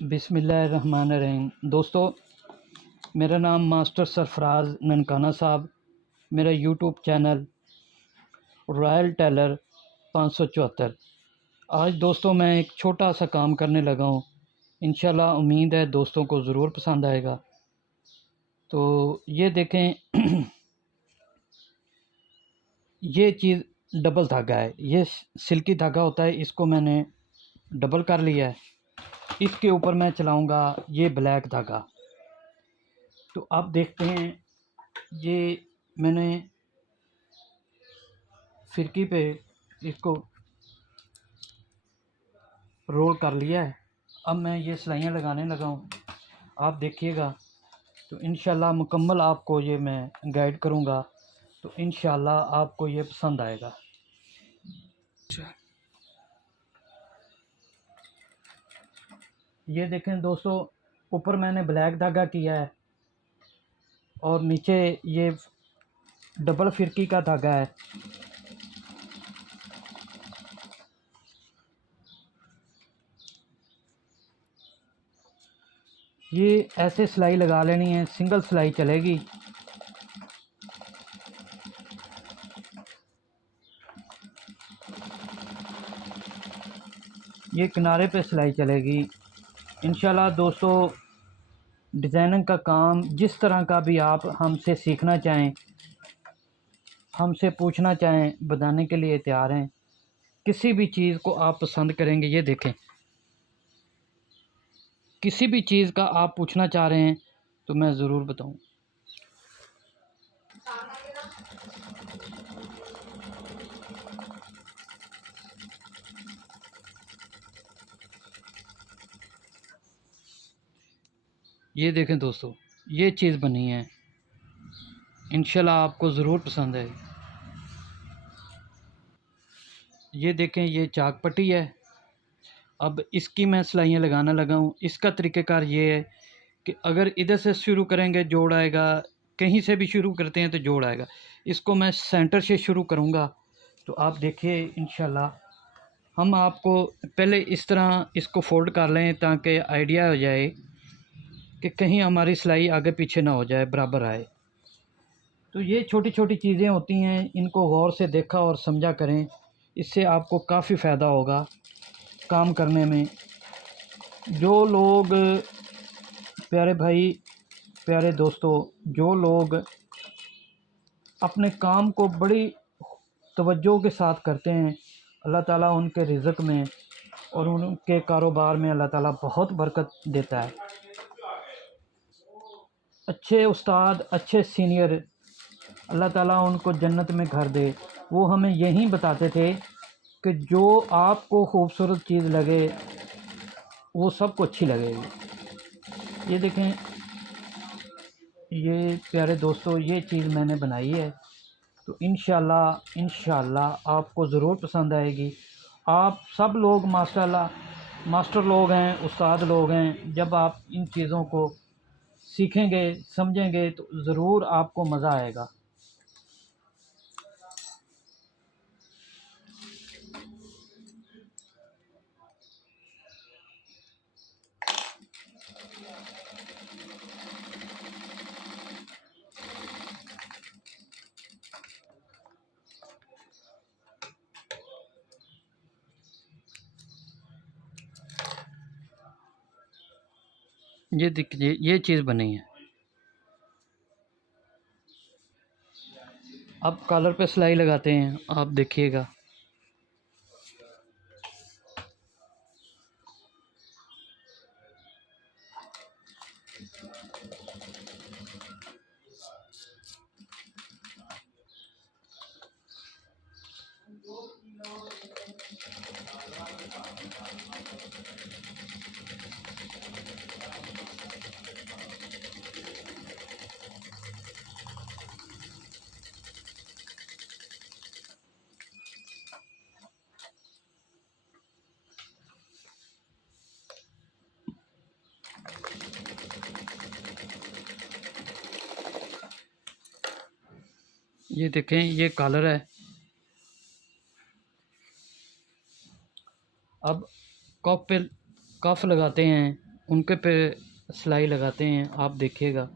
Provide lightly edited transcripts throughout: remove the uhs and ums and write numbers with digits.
बिस्मिल्लाहिर्रहमानिर्रहीम। दोस्तों, मेरा नाम मास्टर सरफराज़ ननकाना साहब। मेरा यूट्यूब चैनल रॉयल टेलर 574। आज दोस्तों मैं एक छोटा सा काम करने लगा हूँ। इंशाल्लाह उम्मीद है दोस्तों को ज़रूर पसंद आएगा। तो ये देखें ये चीज़ डबल धागा है। ये सिल्की धागा होता है, इसको मैंने डबल कर लिया है। इसके ऊपर मैं चलाऊँगा ये ब्लैक धागा। तो आप देखते हैं, ये मैंने फिरकी पे इसको रोल कर लिया है। अब मैं ये सिलाइयाँ लगाने लगा हूँ। आप देखिएगा तो इंशाल्लाह मुकम्मल आपको ये मैं गाइड करूँगा, तो इंशाल्लाह आपको ये पसंद आएगा। ये देखें दोस्तों, ऊपर मैंने ब्लैक धागा किया है और नीचे ये डबल फिरकी का धागा है। ये ऐसे सिलाई लगा लेनी है, सिंगल सिलाई चलेगी। ये किनारे पे सिलाई चलेगी। इंशाल्लाह दोस्तों, डिज़ाइनिंग का काम जिस तरह का भी आप हमसे सीखना चाहें, हमसे पूछना चाहें, बताने के लिए तैयार हैं। किसी भी चीज़ को आप पसंद करेंगे। ये देखें, किसी भी चीज़ का आप पूछना चाह रहे हैं तो मैं ज़रूर बताऊं। ये देखें दोस्तों, ये चीज़ बनी है। इंशाल्लाह आपको ज़रूर पसंद है। ये देखें, ये चाक पट्टी है। अब इसकी मैं सिलाइयाँ लगाना लगा हूँ। इसका तरीक़ेकार ये है कि अगर इधर से शुरू करेंगे जोड़ आएगा, कहीं से भी शुरू करते हैं तो जोड़ आएगा। इसको मैं सेंटर से शुरू करूँगा, तो आप देखिए इंशाल्लाह। हम आपको पहले इस तरह इसको फ़ोल्ड कर लें ताकि आइडिया हो जाए कि कहीं हमारी सिलाई आगे पीछे ना हो जाए, बराबर आए। तो ये छोटी छोटी चीज़ें होती हैं, इनको गौर से देखा और समझा करें। इससे आपको काफ़ी फ़ायदा होगा काम करने में। जो लोग प्यारे भाई, प्यारे दोस्तों, जो लोग अपने काम को बड़ी तवज्जो के साथ करते हैं, अल्लाह ताला उनके रिज़्क़ में और उनके कारोबार में अल्लाह ताला बहुत बरकत देता है। अच्छे उस्ताद, अच्छे सीनियर, अल्लाह ताला उनको जन्नत में घर दे। वो हमें यही बताते थे कि जो आपको खूबसूरत चीज़ लगे वो सबको अच्छी लगेगी। ये देखें, ये प्यारे दोस्तों, ये चीज़ मैंने बनाई है। तो इंशाल्लाह आपको ज़रूर पसंद आएगी। आप सब लोग माशाल्लाह मास्टर लोग हैं, उस्ताद लोग हैं। जब आप इन चीज़ों को सीखेंगे, समझेंगे तो ज़रूर आपको मज़ा आएगा। ये देखिए, ये चीज़ बनी है। अब कॉलर पे सिलाई लगाते हैं, आप देखिएगा। ये देखें, ये कॉलर है। अब कफ पे कफ लगाते हैं। उनके पे सिलाई लगाते हैं। आप देखिएगा,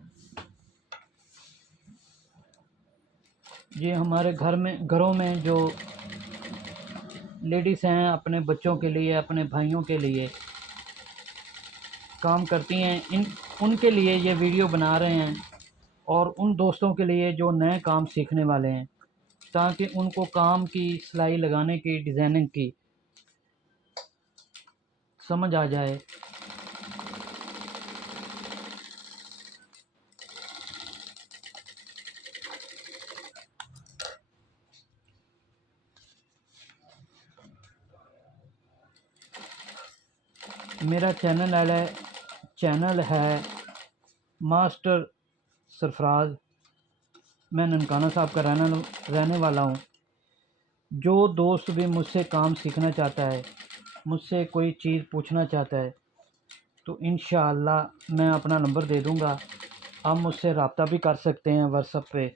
ये हमारे घरों में जो लेडीज़ हैं अपने बच्चों के लिए, अपने भाइयों के लिए काम करती हैं, उनके लिए ये वीडियो बना रहे हैं, और उन दोस्तों के लिए जो नए काम सीखने वाले हैं, ताकि उनको काम की, सिलाई लगाने की, डिज़ाइनिंग की समझ आ जाए। मेरा चैनल है मास्टर सरफराज। मैं ननकाना साहब का रहने वाला हूँ। जो दोस्त भी मुझसे काम सीखना चाहता है, मुझसे कोई चीज़ पूछना चाहता है, तो इंशाअल्लाह मैं अपना नंबर दे दूँगा। आप मुझसे रब्ता भी कर सकते हैं, व्हाट्सएप पे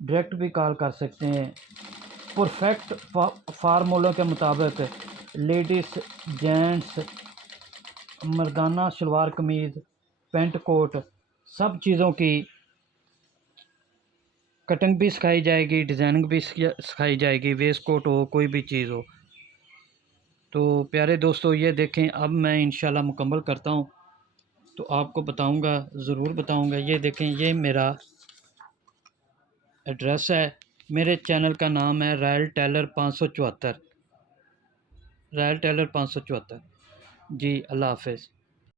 डायरेक्ट भी कॉल कर सकते हैं। परफेक्ट फार्मूलों के मुताबिक लेडीज़, जेंट्स, मर्दाना शलवार कमीज़, पेंट कोट, सब चीज़ों की कटिंग भी सिखाई जाएगी, डिज़ाइनिंग भी सिखाई जाएगी, वेस्ट कोट हो, कोई भी चीज़ हो। तो प्यारे दोस्तों, ये देखें, अब मैं इंशाल्लाह मुकम्मल करता हूँ तो आपको बताऊँगा, ज़रूर बताऊँगा। ये देखें, ये मेरा एड्रेस है। मेरे चैनल का नाम है रॉयल टेलर 574। Royal tailor 574। जी, अल्लाह हाफ़िज़।